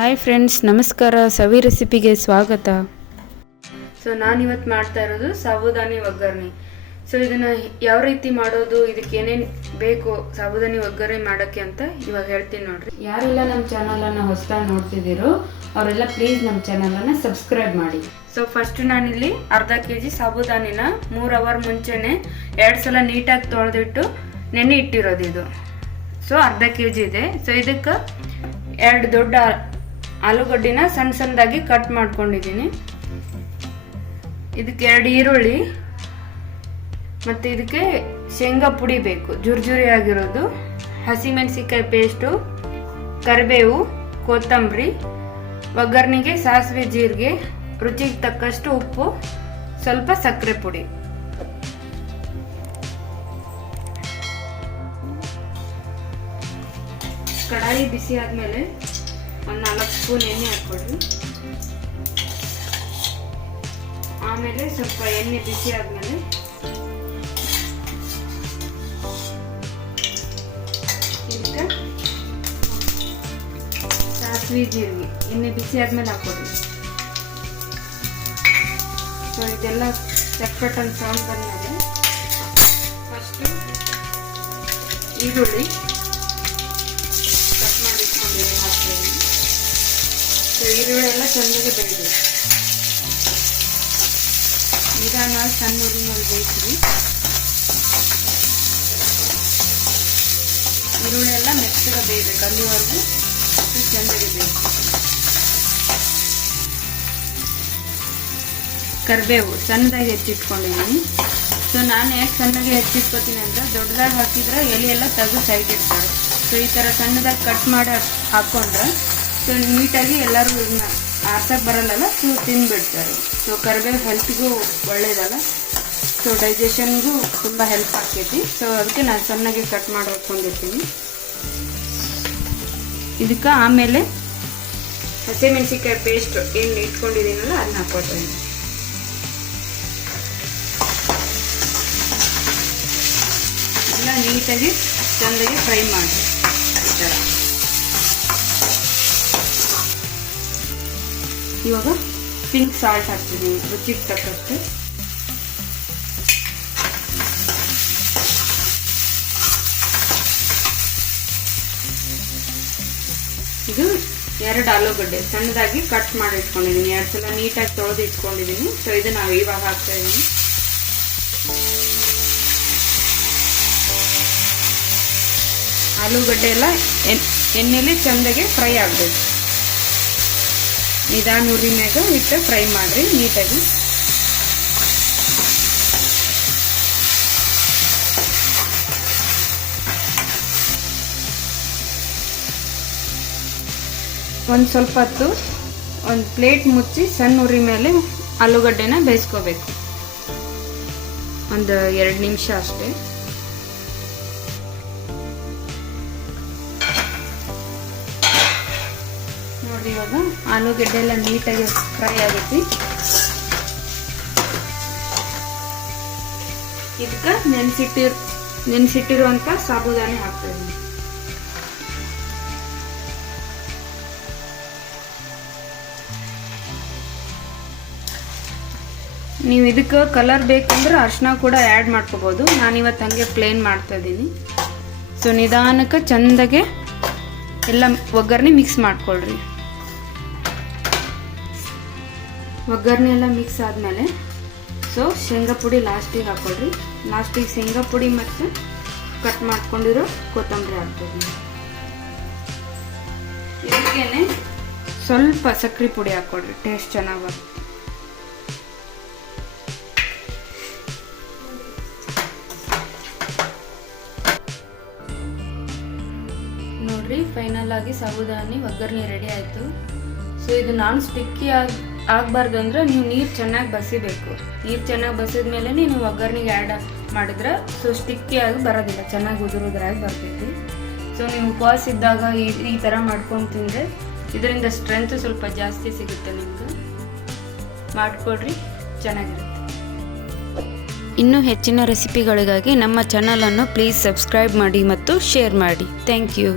Hi friends, ನಮಸ್ಕಾರ. ಸವಿ ರೆಸಿಪಿಗೆ ಸ್ವಾಗತ. So ನಾನಿವತ್ತು ಮಾಡ್ತಾ ಇರೋದು ಸಾಬುದಾನಿ ಒಗ್ಗರಣೆ. ಸೊ ಇದನ್ನು ಯಾವ ರೀತಿ ಮಾಡೋದು, ಇದಕ್ಕೆ ಏನೇನು ಬೇಕು ಸಾಬುದಾನಿ ಒಗ್ಗರಣೆ ಮಾಡೋಕ್ಕೆ ಅಂತ ಇವಾಗ ಹೇಳ್ತೀನಿ ನೋಡ್ರಿ. ಯಾರೆಲ್ಲ ನಮ್ಮ ಚಾನಲನ್ನು ಹೊಸದಾಗಿ ನೋಡ್ತಿದ್ದೀರೋ ಅವರೆಲ್ಲ ಪ್ಲೀಸ್ ನಮ್ಮ ಚಾನಲನ್ನು ಸಬ್ಸ್ಕ್ರೈಬ್ ಮಾಡಿ. ಸೊ ಫಸ್ಟ್ ನಾನಿಲ್ಲಿ ಅರ್ಧ kg ಸಾಬುದಾನಿನ 3 ಅವರ್ ಮುಂಚೆನೆ 2 ಸಲ ನೀಟಾಗಿ ತೊಳೆದಿಟ್ಟು ನೆನೆ ಇಟ್ಟಿರೋದು ಇದು. ಸೊ ಅರ್ಧ kg ಇದೆ. ಸೊ ಇದಕ್ಕೆ 2 ದೊಡ್ಡ ಆಲೂಗಡ್ಡಿನ ಸಣ್ಣ ಸಣ್ಣದಾಗಿ ಕಟ್ ಮಾಡ್ಕೊಂಡಿದ್ದೀನಿ. ಇದಕ್ಕೆ 2 ಈರುಳ್ಳಿ ಮತ್ತು ಇದಕ್ಕೆ ಶೇಂಗಾ ಪುಡಿ ಬೇಕು, ಜುರ್ಜುರಿ ಆಗಿರೋದು, ಹಸಿಮೆಣಸಿಕಾಯಿ ಪೇಸ್ಟು, ಕರಿಬೇವು, ಕೊತ್ತಂಬರಿ, ಒಗ್ಗರಣೆಗೆ ಸಾಸಿವೆ, ಜೀರಿಗೆ, ರುಚಿಗೆ ತಕ್ಕಷ್ಟು ಉಪ್ಪು, ಸ್ವಲ್ಪ ಸಕ್ಕರೆ ಪುಡಿ. ಕಡಾಯಿ ಬಿಸಿ ಆದಮೇಲೆ ಒಂದು 4 ಸ್ಪೂನ್ ಎಣ್ಣೆ ಹಾಕ್ಕೊಡ್ರಿ. ಆಮೇಲೆ ಸ್ವಲ್ಪ ಎಣ್ಣೆ ಬಿಸಿ ಆದಮೇಲೆ ಇದಕ್ಕೆ ಸಾಸಿವೆ, ಜೀರಿಗೆ ಎಣ್ಣೆ ಬಿಸಿ ಆದಮೇಲೆ ಹಾಕ್ಕೊಡ್ರಿ. ಸೊ ಇದೆಲ್ಲ ಚಟ್ಪಟ್ ಅಂತ ಸೌಂಡ್ ಬಂದಾಗ ಫಸ್ಟು ಈರುಳ್ಳಿ ಕಟ್ ಮಾಡಿ ಇಟ್ಕೊಂಡಿದ್ದೀನಿ ಹಾಕ್ತೀನಿ. ಸೊ ಈರುಳ್ಳಿ ಎಲ್ಲ ಚೆನ್ನಾಗಿ ಬೇಯಿಸಿ ನಿಧಾನ ಸಣ್ಣ ಉರಿ ಮೇಲೆ ಬೇಯಿಸ್ರಿ. ಈರುಳ್ಳಿ ಎಲ್ಲ ಮೆತ್ತಗೆ ಬೇಯಬೇಕು, ಅಲ್ಲಿವರೆಗೂ ಚೆನ್ನಾಗಿ ಬೇಯಿಸಿ. ಕರಿಬೇವು ಸಣ್ಣದಾಗಿ ಹೆಚ್ಚಿಟ್ಕೊಂಡಿದ್ದೀನಿ. ಸೊ ನಾನು ಯಾಕೆ ಸಣ್ಣದಾಗಿ ಹೆಚ್ಚಿಟ್ಕೊತೀನಿ ಅಂದರೆ ದೊಡ್ಡದಾಗಿ ಹಾಕಿದ್ರೆ ಎಲೆ ಎಲ್ಲ ತೆಗೆದು ಸೈಡ್ ಇಡ್ತಾರೆ. ಸೊ ಈ ಥರ ಸಣ್ಣದಾಗಿ ಕಟ್ ಮಾಡಿ ಹಾಕ್ಕೊಂಡ್ರೆ ಸೊ ನೀಟಾಗಿ ಎಲ್ಲರೂ ಇದನ್ನ ಆರ್ಸಕ್ಕೆ ಬರಲ್ಲಲ್ಲ, ಸೊ ತಿಂದುಬಿಡ್ತಾರೆ. ಸೊ ಕರಿಬೇವು ಹೆಲ್ತ್ಗೂ ಒಳ್ಳೇದಲ್ಲ, ಸೊ ಡೈಜೆಷನ್ಗೂ ತುಂಬ ಹೆಲ್ಪ್ ಆಗ್ತೈತಿ. ಸೊ ಅದಕ್ಕೆ ನಾನು ಸಣ್ಣಗೆ ಕಟ್ ಮಾಡಿ ಹಾಕ್ಕೊಂಡಿರ್ತೀನಿ. ಇದಕ್ಕೆ ಆಮೇಲೆ ಹಸಿಮೆಣಸಿಕಾಯಿ ಪೇಸ್ಟ್ ಏನು ಇಟ್ಕೊಂಡಿದ್ದೀನಲ್ಲ ಅದನ್ನ ಹಾಕ್ಕೊಳ್ತೀನಿ. ಎಲ್ಲ ನೀಟಾಗಿ ಚೆನ್ನಾಗಿ ಫ್ರೈ ಮಾಡಿ ಈ ಥರ. ಇವಾಗ ಪಿಂಕ್ ಸಾಲ್ಟ್ ಹಾಕ್ತಿದ್ದೀನಿ ರುಚಿಗೆ ತಕ್ಕಷ್ಟು. ಇದು 2 ಆಲೂಗಡ್ಡೆ ಸಣ್ಣದಾಗಿ ಕಟ್ ಮಾಡಿ ಇಟ್ಕೊಂಡಿದ್ದೀನಿ. 2 ಸಲ ನೀಟಾಗಿ ತೊಳೆದು ಇಟ್ಕೊಂಡಿದ್ದೀನಿ. ಸೊ ಇದು ನಾವು ಇವಾಗ ಹಾಕ್ತಾ ಇದ್ದೀನಿ. ಆಲೂಗಡ್ಡೆ ಎಲ್ಲ ಎಣ್ಣೆಲಿ ಚೆಂದಾಗಿ ಫ್ರೈ ಆಗಬೇಕು. ನಿಧಾನ ಉರಿ ಮ್ಯಾಗ ಇಟ್ಟು ಫ್ರೈ ಮಾಡಿರಿ ನೀಟಾಗಿ. ಒಂದು ಸ್ವಲ್ಪ ಹೊತ್ತು ಒಂದು ಪ್ಲೇಟ್ ಮುಚ್ಚಿ ಸಣ್ಣ ಉರಿ ಮೇಲೆ ಆಲೂಗಡ್ಡೆನ ಬೇಯಿಸ್ಕೋಬೇಕು, ಒಂದು 2 ನಿಮಿಷ ಅಷ್ಟೇ. ನೋಡಿ ಇವಾಗ ಆಲೂಗಡ್ಡೆ ಎಲ್ಲ ನೀಟಾಗಿ ಫ್ರೈ ಆಗೈತಿ. ಇದಕ್ಕೆ ನೆನೆಸಿಟ್ಟಿರುವಂತ ಸಾಬುದಾನಿ ಹಾಕ್ತೀವಿ. ನೀವು ಇದಕ್ಕೆ ಕಲರ್ ಬೇಕಂದ್ರೆ ಅರಿಶಿನ ಕೂಡ ಆ್ಯಡ್ ಮಾಡ್ಕೋಬೋದು. ನಾನಿವತ್ತು ಹಂಗೆ ಪ್ಲೇನ್ ಮಾಡ್ತಾ ಇದ್ದೀನಿ. ಸೊ ನಿಧಾನಕ್ಕೆ ಚೆಂದಾಗೆ ಎಲ್ಲ ಒಗ್ಗರಣೆ ಮಿಕ್ಸ್ ಮಾಡ್ಕೊಳ್ರಿ. ಒಗ್ಗರಣೆ ಎಲ್ಲ ಮಿಕ್ಸ್ ಆದಮೇಲೆ ಸೊ ಶೇಂಗಾ ಪುಡಿ ಲಾಸ್ಟಿಗೆ ಹಾಕ್ಕೊಳ್ರಿ. ಲಾಸ್ಟಿಗೆ ಶೇಂಗಾ ಪುಡಿ ಮತ್ತು ಕಟ್ ಮಾಡ್ಕೊಂಡಿರೋ ಕೊತ್ತಂಬರಿ ಹಾಕ್ತೀವಿ. ಇದಕ್ಕೇನೆ ಸ್ವಲ್ಪ ಸಕ್ಕರೆ ಪುಡಿ ಹಾಕ್ಕೊಳ್ರಿ, ಟೇಸ್ಟ್ ಚೆನ್ನಾಗಿ ಬರುತ್ತೆ. ನೋಡ್ರಿ ಫೈನಲ್ ಆಗಿ ಸಾಬುದಾನಿ ಒಗ್ಗರಣೆ ರೆಡಿ ಆಯಿತು. ಸೊ ಇದು ನಾನ್ ಸ್ಟಿಕ್ಕಿ ಆಗಬಾರ್ದು ಅಂದರೆ ನೀವು ನೀರು ಚೆನ್ನಾಗಿ ಬಸಿಬೇಕು. ನೀರು ಚೆನ್ನಾಗಿ ಬಸಿದ ಮೇಲೆ ನೀವು ಒಗ್ಗರಣೆಗೆ ಆ್ಯಡ್ ಮಾಡಿದ್ರೆ ಸೊ ಸ್ಟಿಕ್ಕಿ ಆಗಿ ಬರೋದಿಲ್ಲ, ಚೆನ್ನಾಗಿ ಉದುರಾಗಿ ಬರ್ತೈತಿ. ಸೊ ನೀವು ಉಪವಾಸ ಇದ್ದಾಗ ಈ ಥರ ಮಾಡ್ಕೊಂಡು ತಿಂದರೆ ಇದರಿಂದ ಸ್ಟ್ರೆಂತ್ ಸ್ವಲ್ಪ ಜಾಸ್ತಿ ಸಿಗುತ್ತೆ. ನಿಮ್ಗೆ ಮಾಡಿಕೊಡ್ರಿ, ಚೆನ್ನಾಗಿರುತ್ತೆ. ಇನ್ನೂ ಹೆಚ್ಚಿನ ರೆಸಿಪಿಗಳಿಗಾಗಿ ನಮ್ಮ ಚಾನಲನ್ನು ಪ್ಲೀಸ್ ಸಬ್ಸ್ಕ್ರೈಬ್ ಮಾಡಿ ಮತ್ತು ಶೇರ್ ಮಾಡಿ. Thank you.